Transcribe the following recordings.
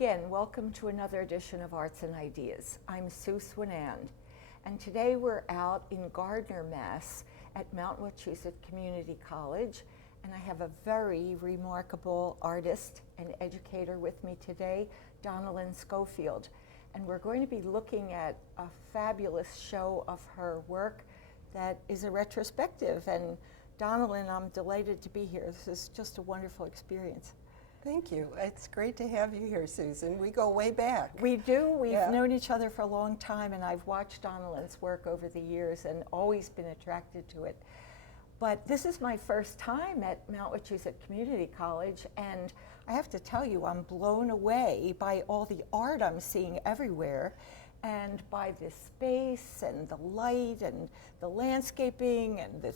again, welcome to another edition of Arts and Ideas. I'm Sue Swinand, and today we're out in Gardner, Mass. At Mount Wachusett Community College, and I have a very remarkable artist and educator with me today, Donnalyn Schofield. And we're going to be looking at a fabulous show of her work that is a retrospective. And Donalyn, I'm delighted to be here. This is just a wonderful experience. Thank you. It's great to have you here, Susan. We go way back. We do. We've known each other for a long time, and I've watched Donnalyn's work over the years and always been attracted to it. But this is my first time at Mount Wachusett Community College, and I have to tell you, I'm blown away by all the art I'm seeing everywhere, and by the space and the light and the landscaping and the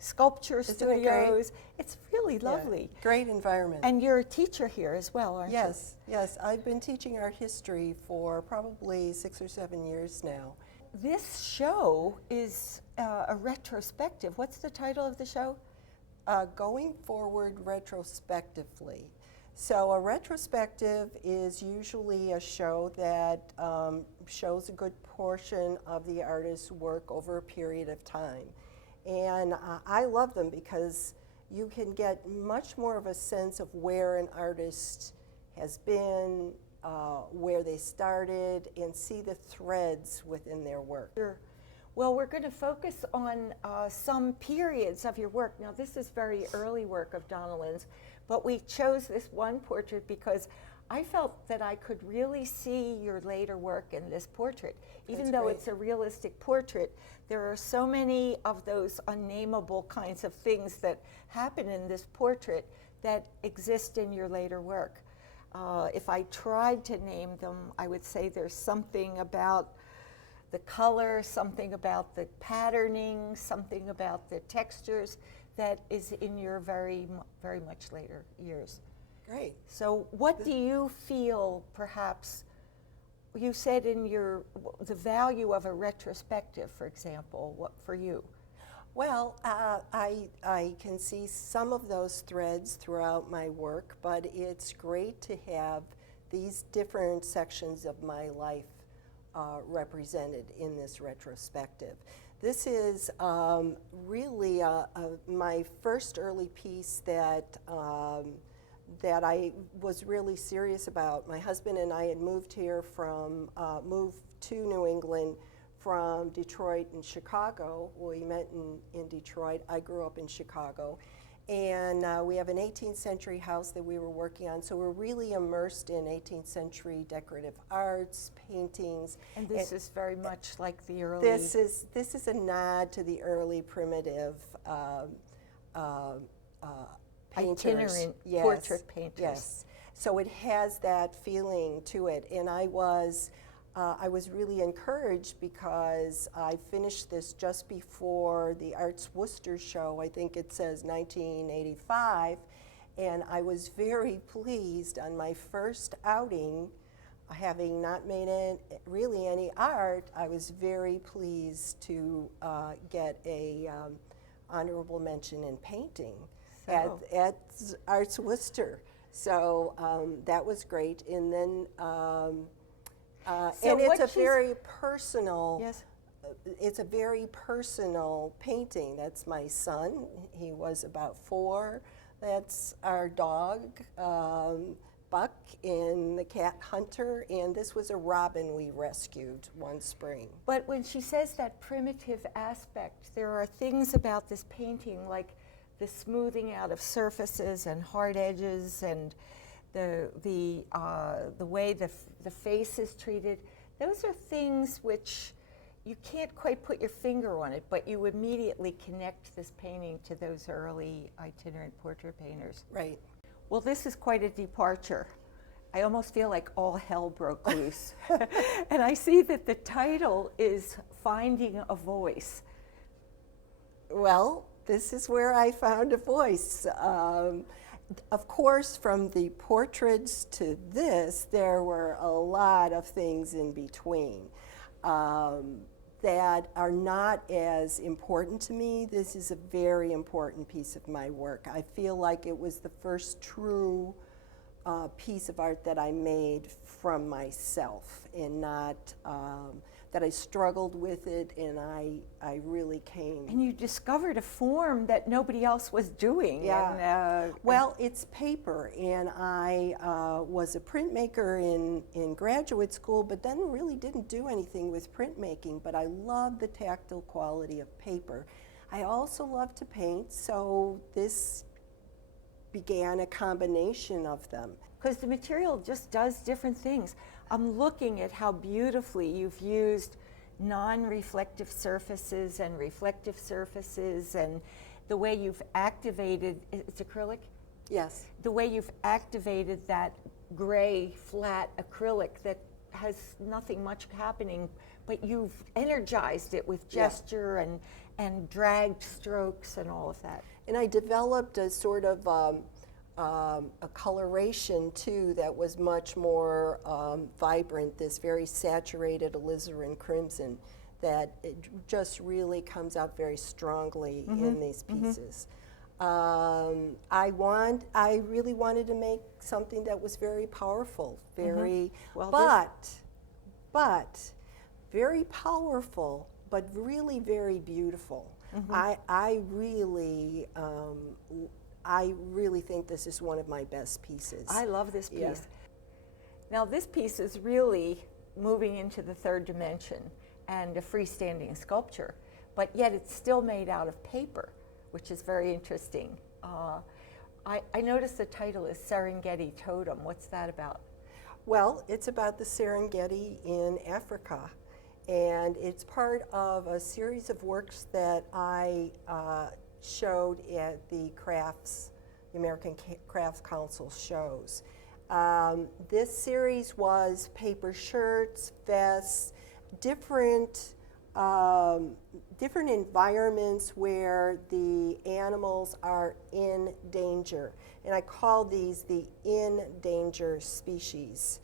sculpture studios. It's really lovely. Yeah, great environment. And you're a teacher here as well, aren't you? Yes. I've been teaching art history for probably 6 or 7 years now. This show is a retrospective. What's the title of the show? Going Forward Retrospectively. So a retrospective is usually a show that shows a good portion of the artist's work over a period of time. And I love them because you can get much more of a sense of where an artist has been, where they started, and see the threads within their work. Sure. Well, we're going to focus on some periods of your work. Now, this is very early work of Donalyn's, but we chose this one portrait because I felt that I could really see your later work in this portrait. Even though it's a realistic portrait, there are so many of those unnameable kinds of things that happen in this portrait that exist in your later work. If I tried to name them, I would say there's something about the color, something about the patterning, something about the textures that is in your very much later years. Great. So what do you feel, perhaps, you said in the value of a retrospective, for example, what for you? Well, I can see some of those threads throughout my work, but it's great to have these different sections of my life represented in this retrospective. This is really my first early piece that I was really serious about. My husband and I had moved here moved to New England from Detroit and Chicago. We met in Detroit. I grew up in Chicago. And we have an 18th century house that we were working on, so we're really immersed in 18th century decorative arts, paintings. And this is very much like the early... This is a nod to the early primitive painters. Itinerant portrait painters. Yes, so it has that feeling to it, and I was really encouraged because I finished this just before the Arts Worcester show. I think it says 1985, and I was very pleased on my first outing, having not made really any art. I was very pleased to get a honorable mention in painting at Arts Worcester. So that was great, and then. And it's a very personal. Yes. It's a very personal painting. That's my son. He was about 4. That's our dog, Buck, and the cat Hunter. And this was a robin we rescued one spring. But when she says that primitive aspect, there are things about this painting, like the smoothing out of surfaces and hard edges, and the way the face is treated. Those are things which you can't quite put your finger on it, but you immediately connect this painting to those early itinerant portrait painters. Right. Well, this is quite a departure. I almost feel like all hell broke loose. And I see that the title is Finding a Voice. Well, this is where I found a voice. Of course, from the portraits to this, there were a lot of things in between that are not as important to me. This is a very important piece of my work. I feel like it was the first true piece of art that I made from myself, and not that I struggled with it, and I really came. And you discovered a form that nobody else was doing. Yeah. And, well, it's paper, and I was a printmaker in graduate school, but then really didn't do anything with printmaking, but I love the tactile quality of paper. I also love to paint, so this began a combination of them. because the material just does different things. I'm looking at how beautifully you've used non-reflective surfaces and reflective surfaces, and the way you've activated, it's acrylic? Yes. The way you've activated that gray, flat acrylic that has nothing much happening, but you've energized it with gesture and dragged strokes and all of that. And I developed a sort of a coloration too that was much more vibrant, this very saturated alizarin crimson that it just really comes out very strongly in these pieces. I really wanted to make something that was very powerful, very, Well, but very powerful, but really very beautiful. I really think this is one of my best pieces. I love this piece. Yeah. Now this piece is really moving into the third dimension and a freestanding sculpture, but yet it's still made out of paper, which is very interesting. I noticed the title is Serengeti Totem. What's that about? Well, it's about the Serengeti in Africa, and it's part of a series of works that I showed at the American Crafts Council shows. This series was paper shirts, vests, different environments where the animals are in danger. And I call these the In Danger Species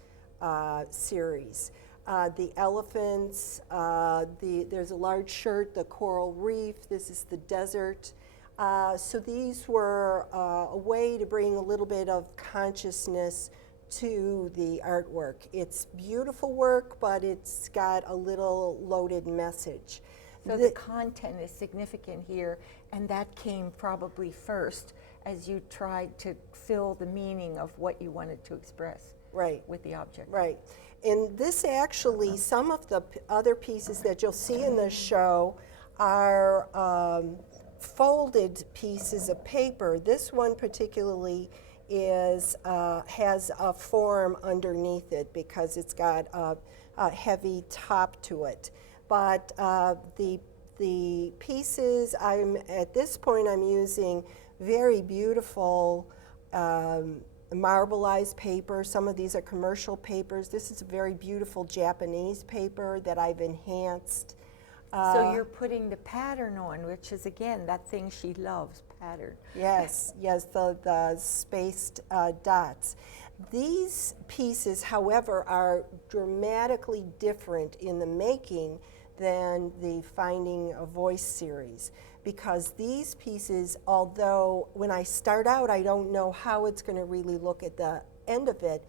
series. The elephants, there's a large shirt, the coral reef, this is the desert. So these were a way to bring a little bit of consciousness to the artwork. It's beautiful work, but it's got a little loaded message. So the content is significant here, and that came probably first as you tried to fill the meaning of what you wanted to express with the object. Right. And this actually, some of the other pieces that you'll see in the show are folded pieces of paper. This one particularly has a form underneath it because it's got a heavy top to it. But the pieces, at this point I'm using very beautiful marbleized paper. Some of these are commercial papers. This is a very beautiful Japanese paper that I've enhanced. So you're putting the pattern on, which is, again, that thing she loves, pattern. Yes, the spaced dots. These pieces, however, are dramatically different in the making than the Finding a Voice series, because these pieces, although when I start out I don't know how it's going to really look at the end of it,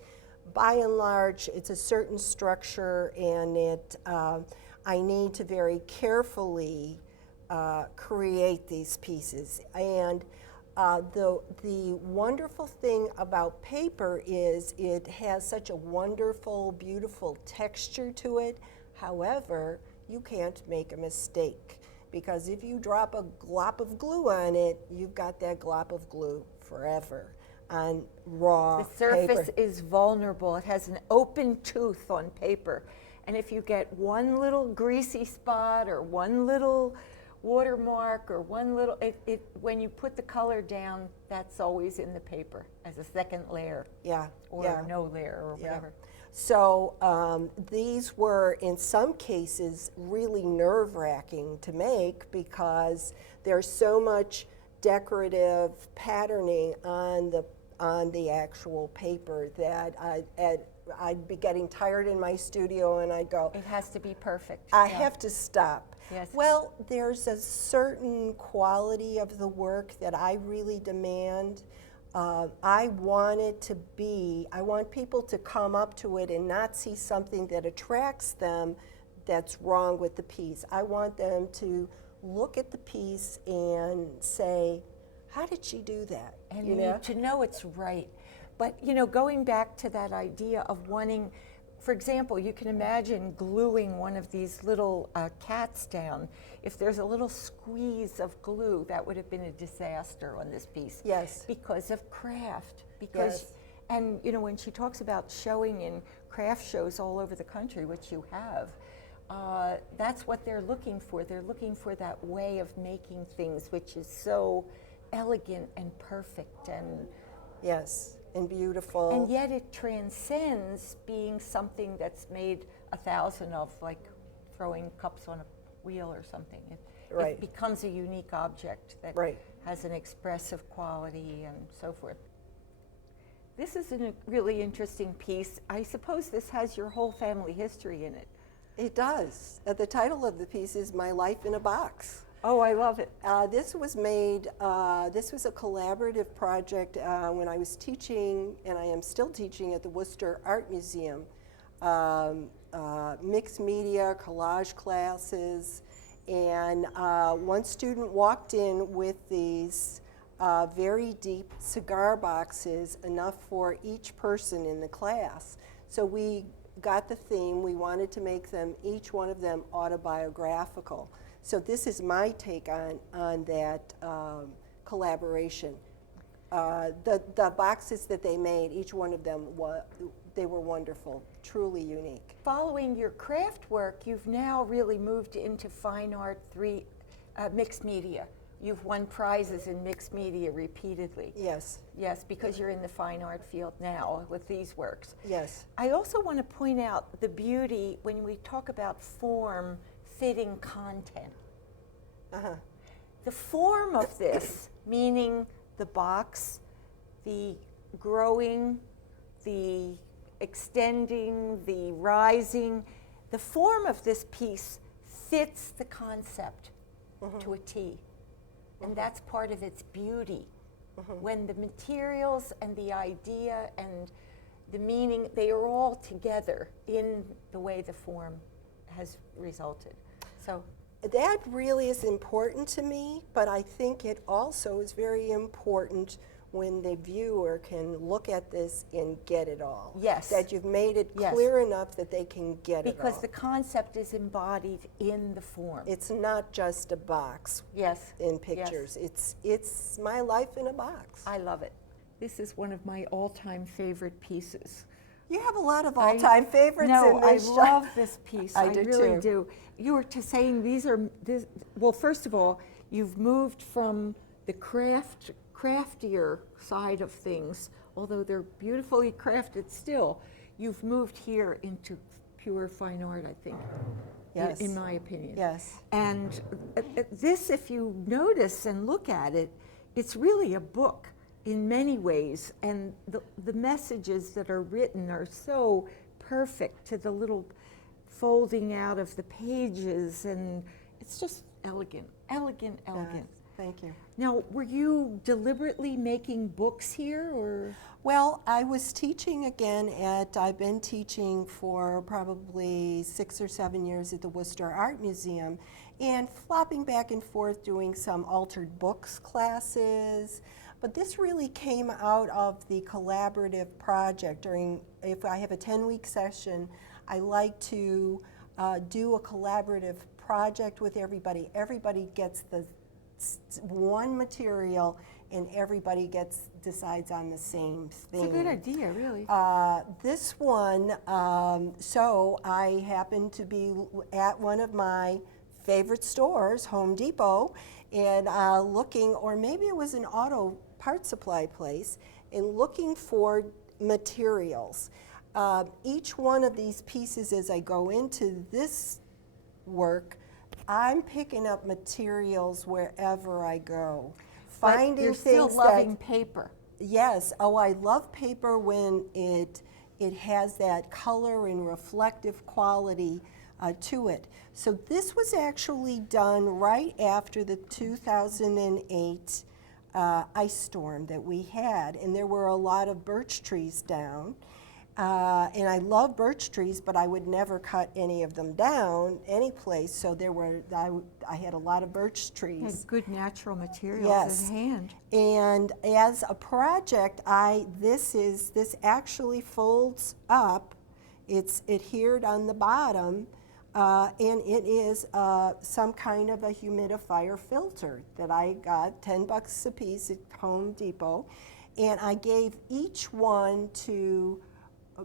by and large it's a certain structure, and I need to very carefully create these pieces. And the wonderful thing about paper is it has such a wonderful, beautiful texture to it. However, you can't make a mistake, because if you drop a glop of glue on it, you've got that glop of glue forever on raw The surface paper. is vulnerable. It has an open tooth on paper. And if you get one little greasy spot or one little watermark or one little, when you put the color down, that's always in the paper as a second layer. Yeah. Or no layer or whatever. So these were, in some cases, really nerve-wracking to make because there's so much decorative patterning on the actual paper that I'd be getting tired in my studio and I'd go, It has to be perfect. I have to stop. Yes. Well, there's a certain quality of the work that I really demand. I want people to come up to it and not see something that attracts them that's wrong with the piece. I want them to look at the piece and say, how did she do that? And to know it's right. But, going back to that idea of wanting, for example, you can imagine gluing one of these little cats down. If there's a little squeeze of glue, that would have been a disaster on this piece. Yes. Because of craft. Yes. And, when she talks about showing in craft shows all over the country, which you have, that's what they're looking for. They're looking for that way of making things, which is so elegant and perfect and yes, and beautiful. And yet it transcends being something that's made 1,000 of, like throwing cups on a wheel or something. It becomes a unique object that has an expressive quality and so forth. This is a really interesting piece. I suppose this has your whole family history in it. It does. The title of the piece is My Life in a Box. Oh, I love it. This was made, this was a collaborative project when I was teaching, and I am still teaching at the Worcester Art Museum. Mixed media, collage classes, and one student walked in with these very deep cigar boxes, enough for each person in the class. So we got the theme, we wanted to make them, each one of them, autobiographical. So this is my take on that collaboration. The boxes that they made, each one of them, they were wonderful, truly unique. Following your craft work, you've now really moved into fine art mixed media. You've won prizes in mixed media repeatedly. Yes. Yes, because you're in the fine art field now with these works. Yes. I also want to point out the beauty when we talk about form fitting content. The form of this, meaning the box, the growing, the extending, the rising, the form of this piece fits the concept to a T. And that's part of its beauty. When the materials and the idea and the meaning, they are all together in the way the form has resulted. So that really is important to me, but I think it also is very important when the viewer can look at this and get it all. Yes. That you've made it clear enough that they can get it all. Because the concept is embodied in the form. It's not just a box in pictures. It's my life in a box. I love it. This is one of my all-time favorite pieces. You have a lot of all-time favorites in this show. I love this piece. I really do. You were saying well, first of all, you've moved from the craftier side of things, although they're beautifully crafted still, you've moved here into pure fine art, I think, in my opinion. Yes. And this, if you notice and look at it, it's really a book in many ways, and the messages that are written are so perfect to the little folding out of the pages, and it's just elegant, elegant, elegant. Thank you. Now, were you deliberately making books here, or? Well, I was teaching again I've been teaching for probably 6 or 7 years at the Worcester Art Museum, and flopping back and forth doing some altered books classes. But this really came out of the collaborative project. If I have a 10-week session, I like to do a collaborative project with everybody. Everybody gets the one material, and everybody decides on the same thing. It's a good idea, really. This one, so I happened to be at one of my favorite stores, Home Depot, and looking, or maybe it was an auto parts supply place, and looking for materials. Each one of these pieces, as I go into this work, I'm picking up materials wherever I go. But you're still loving paper. Yes. Oh, I love paper when it has that color and reflective quality to it. So this was actually done right after the 2008 ice storm that we had, and there were a lot of birch trees down. And I love birch trees, but I would never cut any of them down any place. So I had a lot of birch trees. Had good natural materials Yes. at hand. And as a project, this actually folds up. It's adhered on the bottom, and it is some kind of a humidifier filter that I got, $10 a piece at Home Depot, and I gave each one to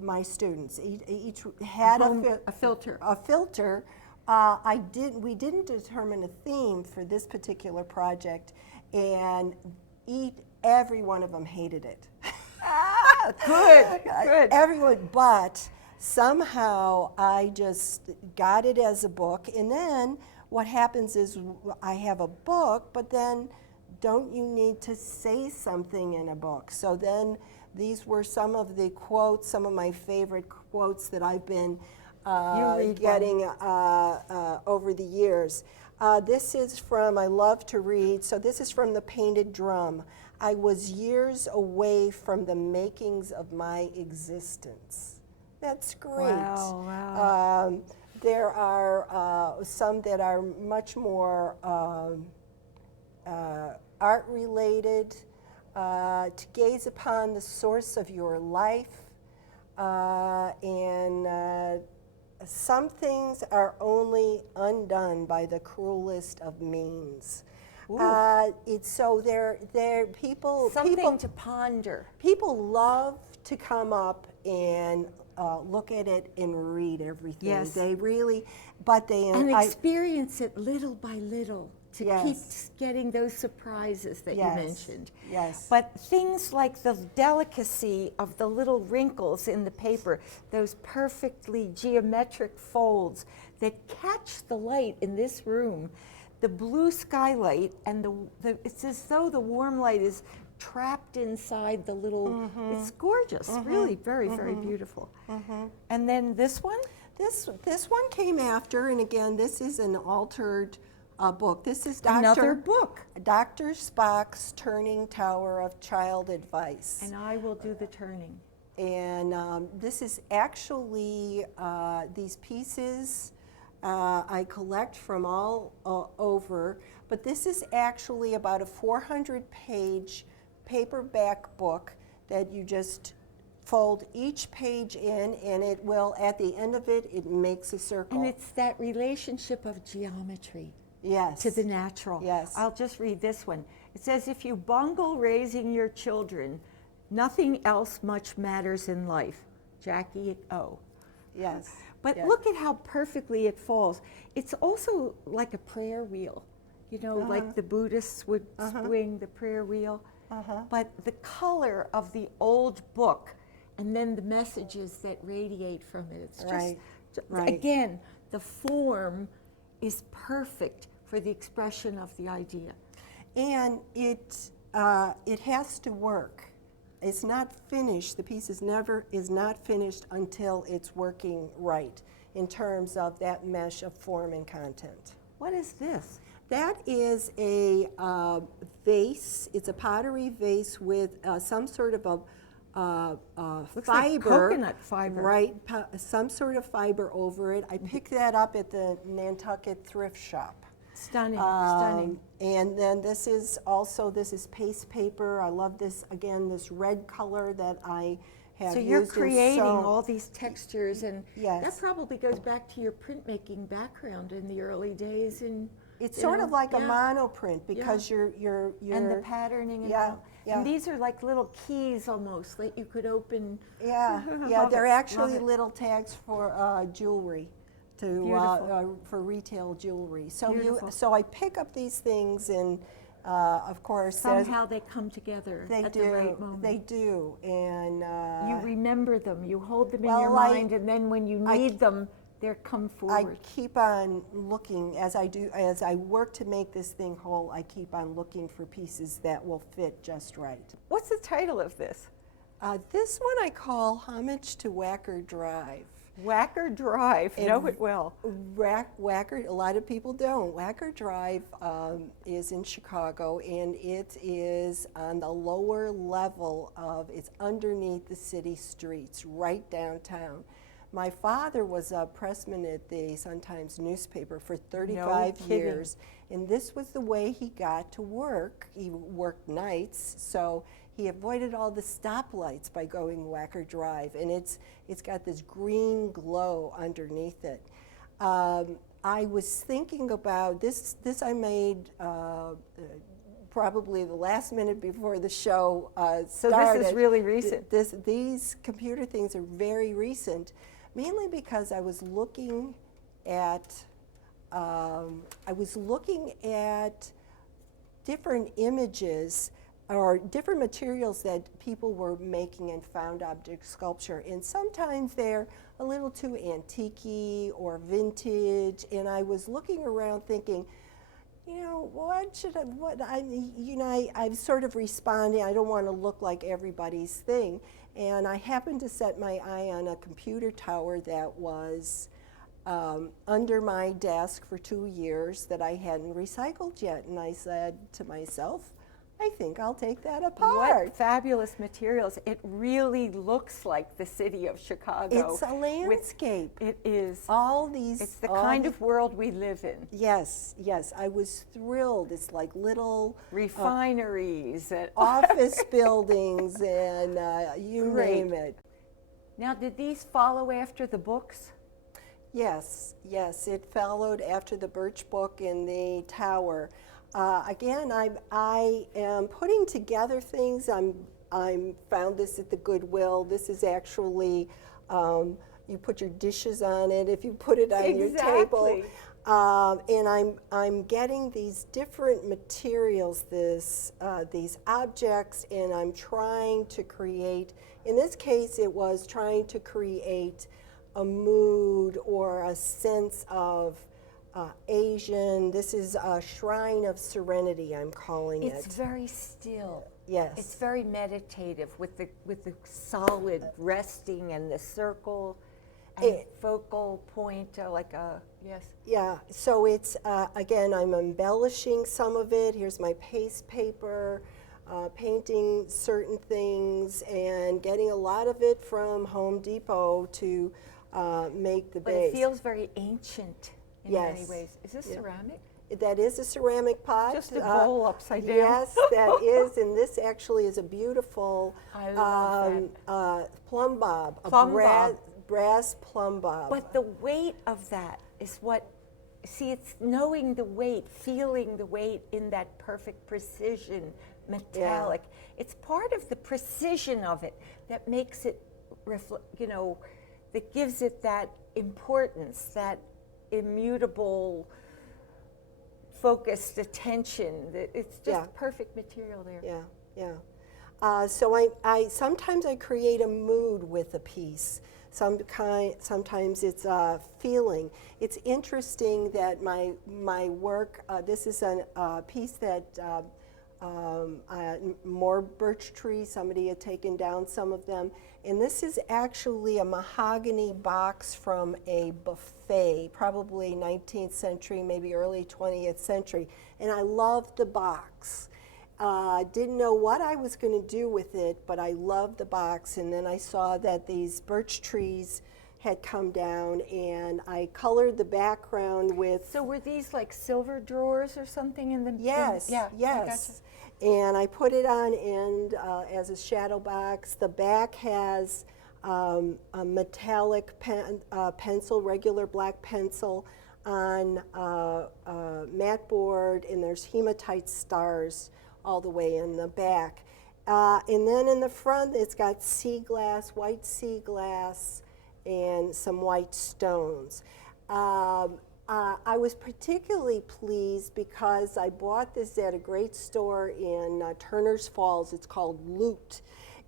my students. Each had A filter. A filter. We didn't determine a theme for this particular project, and every one of them hated it. Good. Everyone, but somehow I just got it as a book, and then what happens is I have a book, but then don't you need to say something in a book? So then these were some of the quotes, some of my favorite quotes that I've been getting over the years. This is from, I love to read, so this is from The Painted Drum. I was years away from the makings of my existence. That's great. Wow. There are some that are much more art-related. To gaze upon the source of your life, and some things are only undone by the cruelest of means. It's so they're people. Something to ponder. People love to come up and look at it and read everything. Yes. They really, but they And experience it little by little to Yes. keep getting those surprises that you mentioned. Yes. But things like the delicacy of the little wrinkles in the paper, those perfectly geometric folds that catch the light in this room, the blue skylight, and it's as though the warm light is trapped inside the little, it's gorgeous, really very, very beautiful. And then this one? This one came after, and again, this is an altered book. This is Another book. Dr. Spock's Turning Tower of Child Advice. And I will do the turning. And this is actually, these pieces I collect from all over, but this is actually about a 400-page paperback book that you just fold each page in, and it will, at the end of it, it makes a circle. And it's that relationship of geometry. Yes. To the natural. Yes. I'll just read this one. It says, if you bungle raising your children, nothing else much matters in life. Jackie O. Yes. But yes. look at how perfectly it falls. It's also like a prayer wheel. You know, like the Buddhists would swing the prayer wheel. But the color of the old book and then the messages that radiate from it. It's just, again, the form is perfect for the expression of the idea. And it has to work. It's not finished. The piece is not finished until it's working right in terms of that mesh of form and content. What is this? That is a vase. It's a pottery vase with some sort of a Looks fiber. like coconut fiber. Right, some sort of fiber over it. I picked that up at the Nantucket thrift shop. Stunning, stunning. And then this is paste paper. I love this, again, this red color that I have So you're used creating all these textures, and Yes. that probably goes back to your printmaking background in the early days. It's sort of like a monoprint because you're and the patterning and all. Yeah. And these are like little keys almost that you could open. Yeah, they're actually little tags for jewelry, for retail jewelry. So I pick up these things, and of course Somehow they come together at the right moment. They do, and you remember them. You hold them in well, your mind, and then when you need them, they come forward. I keep on looking as I work to make this thing whole. I keep on looking for pieces that will fit just right. What's the title of this? This one I call Homage to Wacker Drive. Wacker Drive, know it well. Wacker, a lot of people don't. Wacker Drive is in Chicago, and it is on the lower level it's underneath the city streets, right downtown. My father was a pressman at the Sun-Times newspaper for 35 years, and this was the way he got to work. He worked nights, so he avoided all the stoplights by going Wacker Drive, and it's got this green glow underneath it. I was thinking about this I made probably the last minute before the show started. So this is really recent. These computer things are very recent, mainly because I was looking at different images or different materials that people were making in found object sculpture, and sometimes they're a little too antique-y or vintage, and I was looking around thinking, I'm sort of responding, I don't want to look like everybody's thing, and I happened to set my eye on a computer tower that was under my desk for 2 years that I hadn't recycled yet, and I said to myself, I think I'll take that apart. What fabulous materials. It really looks like the city of Chicago. It's a landscape. It is. It's the kind of world we live in. Yes, yes. I was thrilled. It's like little refineries and office buildings and you name it. Now, did these follow after the books? Yes, yes. It followed after the birch book in the tower. Again, I am putting together things. I found this at the Goodwill. This is actually, you put your dishes on it if you put it on your table. And I'm getting these different materials, these objects, and I'm trying to create, in this case it was trying to create a mood or a sense of Asian. This is a shrine of serenity, I'm calling it. It's very still. Yes. It's very meditative with the solid resting and the circle and focal point, yes. Yeah, so it's, again, I'm embellishing some of it. Here's my paste paper, painting certain things, and getting a lot of it from Home Depot to make the base. But it feels very ancient. In many ways. Is this ceramic? That is a ceramic pot. Just a bowl upside down. Yes, that is, and this actually is a beautiful plumb bob, brass plumb bob. But the weight of that is it's knowing the weight, feeling the weight in that perfect precision, metallic. Yeah. It's part of the precision of it that makes it, that gives it that importance, that immutable, focused attention. It's just perfect material there. Yeah, yeah. So I sometimes I create a mood with a piece. Sometimes it's a feeling. It's interesting that my work. This is a piece that more birch trees. Somebody had taken down some of them. And this is actually a mahogany box from a buffet, probably 19th century, maybe early 20th century. And I loved the box. Didn't know what I was going to do with it, but I loved the box. And then I saw that these birch trees had come down, and I colored the background with... So were these like silver drawers or something in the... Yes, yes. Gotcha. And I put it on end as a shadow box. The back has a metallic pencil, regular black pencil on matte board, and there's hematite stars all the way in the back. And then in the front, it's got sea glass, white sea glass, and some white stones. I was particularly pleased because I bought this at a great store in Turner's Falls. It's called Loot.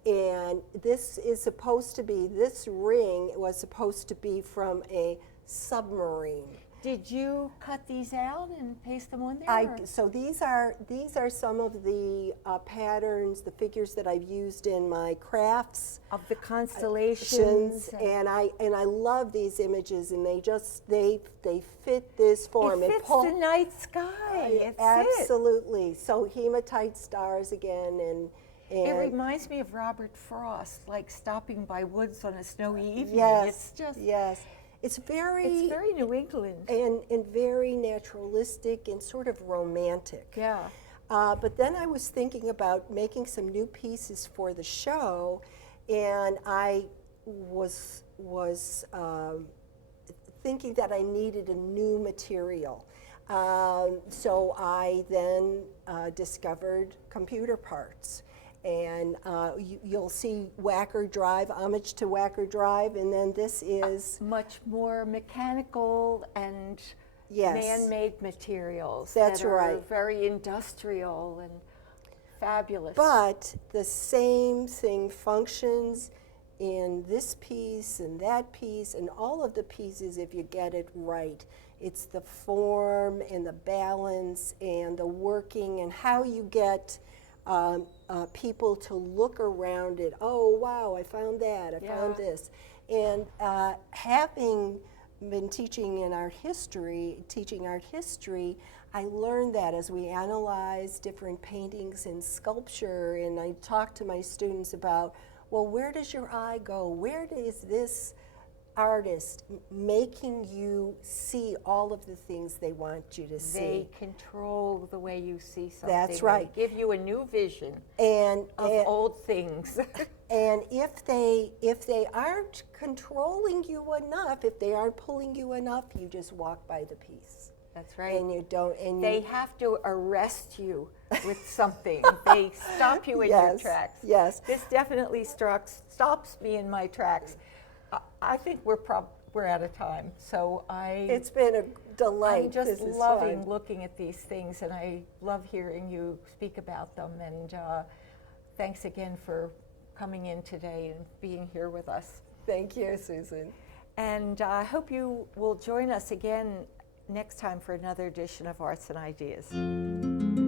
And this ring was supposed to be from a submarine. Did you cut these out and paste them on there? or- So these are some of the patterns, the figures that I've used in my crafts. Of the constellations. And I love these images, and they fit this form. It fits the night sky. It's absolutely. So hematite stars again, and it reminds me of Robert Frost, like stopping by woods on a snowy evening. yes, It's just yes. It's very New England. and very naturalistic and sort of romantic. Yeah. But then I was thinking about making some new pieces for the show, and I was thinking that I needed a new material. So I then discovered computer parts. And you'll see Wacker Drive, Homage to Wacker Drive, and then this is Much more mechanical and Yes. man-made materials. That's that are right. very industrial and fabulous. But the same thing functions in this piece and that piece and all of the pieces if you get it right. It's the form and the balance and the working and how you get people to look around it. Oh, wow, I found that, I found this. And having been teaching art history, I learned that as we analyze different paintings and sculpture, and I talk to my students about, well, where does your eye go? Where is this artist making you see all of the things they want you to see? They control the way you see something. That's right. They give you a new vision and of old things. And if they aren't controlling you enough, if they aren't pulling you enough, you just walk by the piece. That's right. And you don't. And they have to arrest you with something. They stop you in your tracks. Yes. This definitely stops me in my tracks. I think we're out of time, so It's been a delight. I'm just This is loving fun. looking at these things, and I love hearing you speak about them. And thanks again for coming in today and being here with us. Thank you, Susan. And I hope you will join us again next time for another edition of Arts and Ideas.